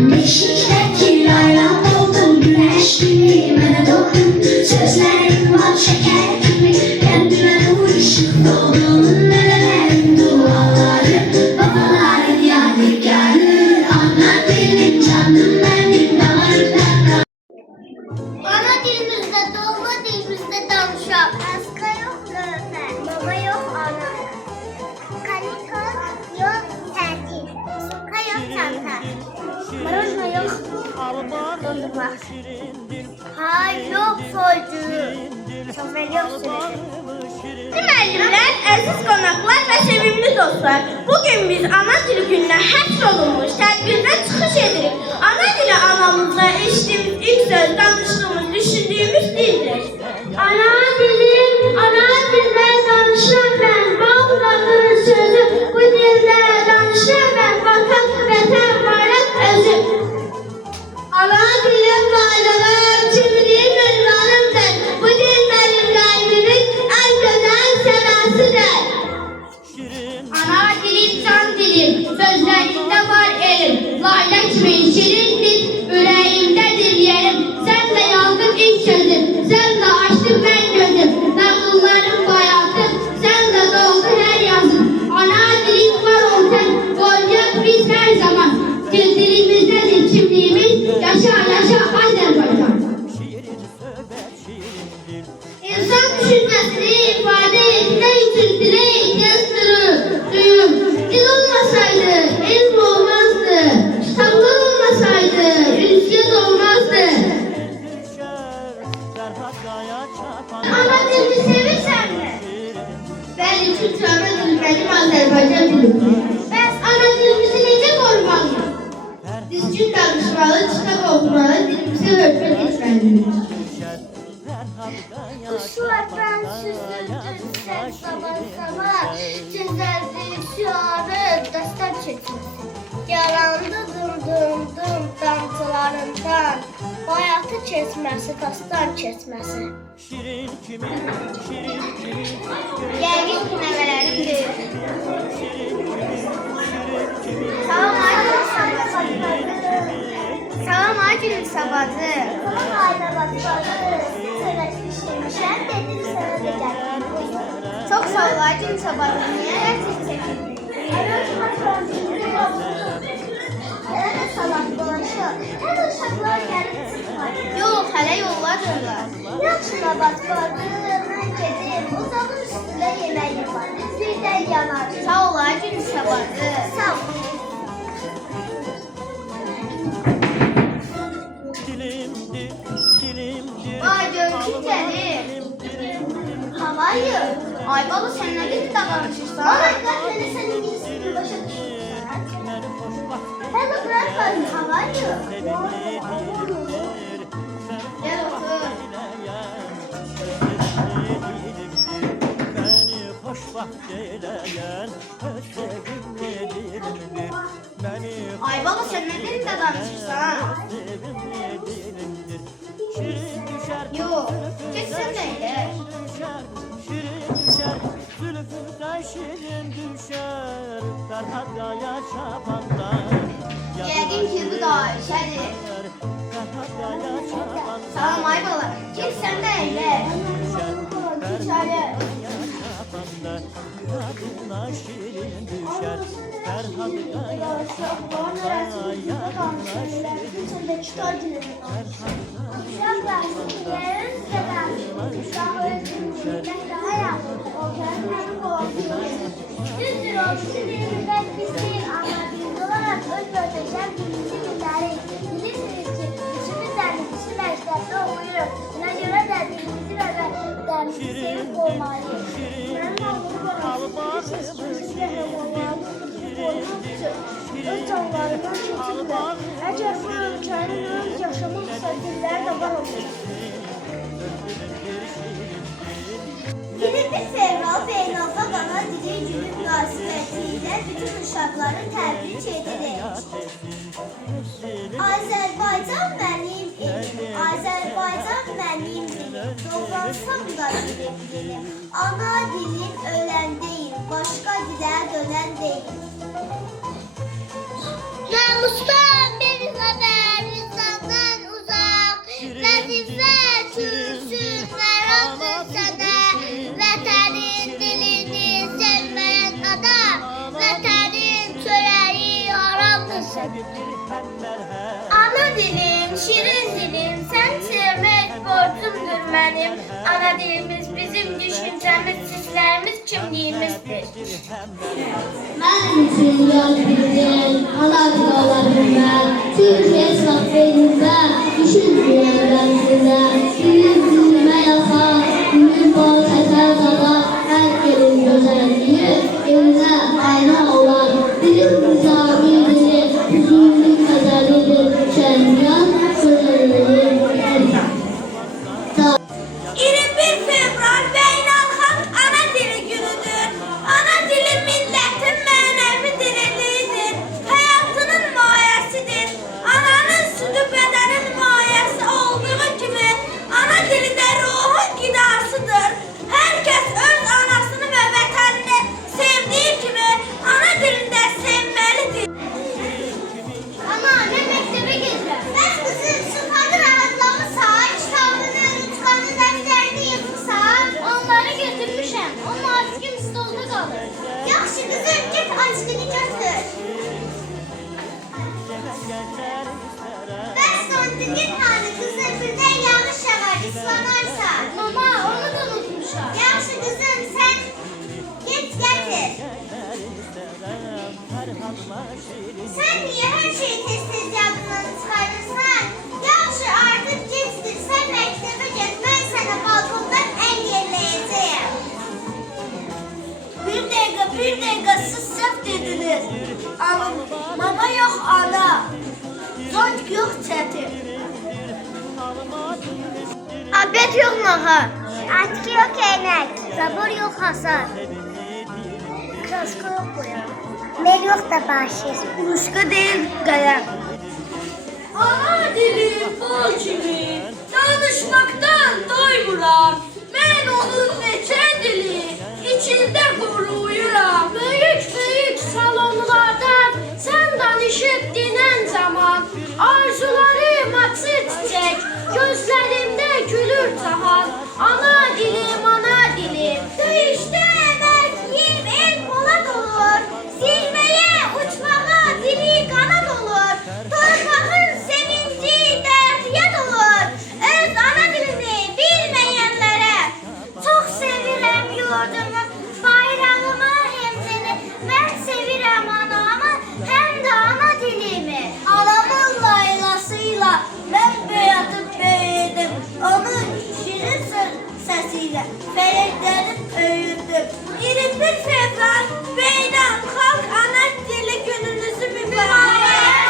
Beşikteki yayla doldum, güneş gibi bana dokun. Sözlerin bal şeker gibi, kendime bu ışık doldum. Nerelerin duaları, babaların yadigarı. Ana dilim canım benim damarımda. Ana dilimizde, doğma dilimizde danışaq. Aska yok lövbə, baba yok ana. Kanika yok tətil, suka yok çanta. Marojna yok dondurma. Hay yok soycu, şoför yok sürücü. Müəllimlər, əziz qonaqlar və sevimli dostlar, bugün biz ana dili gününə həsr olunmuş tədbirdən çıxış edirik. Ana dili anamızda eşitdiyimiz ilk söz, danışdığımız, düşündüyümüz dildir. Ana dilim, ana dildə danışıram mən, bağladır sözü, bu dildə danışıram mən, vatan, vətən, bayraq özüm. Ana dilim varlığım, kimliğim ünvanımdır, bu dil benim kalbimin en güzel sedasıdır. Ana dilim can dilim, sözlerinde var elim, layla kimi şirin dil, yüreğimdedir yerim. Sen de yazdın ilk sözüm, sen de açtın ben gözüm, nağıllarım hayatım, sen de doldu her yazım. Ana dilim var olsan, olacak biz her zaman, dilimizdedir kimliğimiz, yaşa yaşa Azerbaycan. İnsan düşünmesini ifade etmek için dile ihtiyaç duyuyor. Dil olmasaydı ilm olmazdı, kitaplar olmasaydı ülke olmazdı. Ana dilini sevirsen mi? Ben çünkü ana dilim benim Azerbaycan dilim. Ben ana dilimizi nece korumalıyız? Düzgün danışmalı, kitap okumalı, dilimize hürmet etmeliyiz. Kuşlardan süzüldün sen zaman zaman, çizerdi şiarı destan çekmesi. Yarandı dum damtılarından, hayatı kesmesi, dastan kesmesi. Yəqin ki, nəvələrim deyil. Salam aleyküm sabahı. Salam aleyküm sabahı. Söylemişmişim, dedim sana da geldim. Çok sağ ol aleyküm sabahı. Niye siz çekin? Evet salam dolaşıyor. Her uşaklar gelip sıkmayın. Yok, hele yolladırlar. Yaxşına batmadı, mən gedim. Uzağın üstündə yeməyi var. Birdən yanar. Sağ ol aleyküm sabahı. Sağ ol. Vay görüşü gelir. Havayı. Ay baba sen ne gibi davranışırsan? Ay ben sen İngilizce başa düşürsen. Hello Bradford, how are you? Gel otur. Beni hoşbaht eyleyen sevimli dilimdir. Ay baba sen ne gibi davranışırsan? Yok, geçsen neyle? Şirin düşer, zülfünde şirin düşer. Ferhat Kaya çapanda. Yəqin ki bu da işədir. Ferhat Kaya çapanda. Salam ay baba, geçsən neyle? İçəri. Çapanda. Yadına şirin düşer. Ferhat Kaya çapanda. Yadına şirin düşer. Düzdür o sizin bizim anladığımız olarak öldüreceğim birinci günleri. Bilirsiniz ki üçümüz derdimizi mektepte okuyoruz. Buna göre derdimizi ve derdimizi sevip olmalıyız. Benim oğlum var. Bizim kahramanlarımız gibi olmak için öz canlarından keçirler. Eğer bu ülkenin öz yaşamak istedikleri de var olacak. 21 fevral Beynəlxalq Ana Dili Günü münasibətilə bütün uşaqları təbrik edirik. Azərbaycan mənim elim, Azərbaycan mənim dilim, doğransam da dilim. Ana dilim ölən deyil, başqa dilə dönən deyil. Namusda bir Hem merhem Ana dilim, şirin dilim, sen sevmek borcumdur benim. Ana dilimiz bizim düşüncemiz, sizlerimiz, kimliğimizdir. Mən üçün yol bildim, ana dil olarım mən. Türkiye sınaq beynimdə, düşünməyəm sizə. Dilim dilimə yaxar, dilim bol çəkər dada. Hər gelin gözəlliyi, elinə ayna olan. Dilim nizami dili, hüzurlu qəzəlidir. Şəhriyan gözəlliyi. 21 fevral Beynəlxalq Ana Dili Günüdür. Ana dili milletin mənəvi diriliğidir. Hayatının mayəsidir. Ananın sütü bedenin mayəsi olduğu kimi ana dili de ruhun gidasıdır. Herkes öz anasını ve vətənini sevdiği gibi ana dilini de sevmelidir. Ana, ne mektebe getirəm? Bəs qızım, sultanı rahatlamısan, kitabını, nutqanı, dəftərini yığırsan? Onları götürmüşəm, ama aşkım stolda qalır. Yaxşı qızım, get aclını götür. Bəs sonduğun hanı qızım, birdən yağış yağar, ıslanarsan. Mama, onu da unutmuşam. Yaxşı qızım, sən get gətir. Sən niyə hər şeyi tez-tez yadından çıxarırsan? Yaxşı, artıq gecdir, sən məktəbə get, mən sənə balkondan əl yerləyəcəyəm. Bir dəqiqə, siz səhv dediniz. Mama yox, ana. Zonk yox, çətir. Abet yok nahar. Atkı yok enek. Zabur yok hasar. Kraska yok boya. Mel yok da bahşiş. Ruşka değil kalem. Ana dilim bal kimi, danışmaktan doymuram. Ben onun neçə dili, içində quruyuram. Büyük salonlardan sen danışıp dinen zaman arzularım açır çiçek, gözlerimde gülür tahan. Ana dilim, ana dilim. Döyüşdə əmək yiyib el polad olur. Zirvəyə, uçmağa dili qanad olur. Torpağın sevinci dərdiyət olur. Öz ana dilini bilməyənlərə çox sevirəm yurdumu, bayrağımı hem seni. Ben sevirəm anamı, hem de ana dilimi. Anamın laylasıyla mən böyüdüm, böyüdüm. Onun şirin səsiyle fərəhlənib öyürdüm. 21 fevral Beynəlxalq Ana Dili Gününüzü mübarək.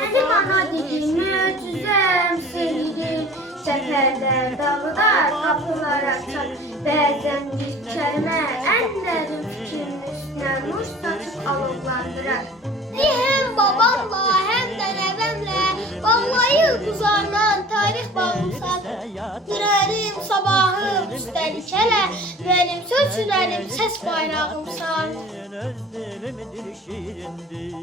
Benim ana dilim möcüzəm, sevirim. Səfərlər dağıdar, qapılar açar. Bəzən bir kəlmə, ən dərin fikrin üstünə nur saçıb alovlandırar. Hem babamla, hem de nəvəmlə bağlayır quzarlan tarix bağımsan. Yüreğim, sabahım, üstəlik hələ mənim sözcülərim, səs bayrağımsan. özlemidir şirindir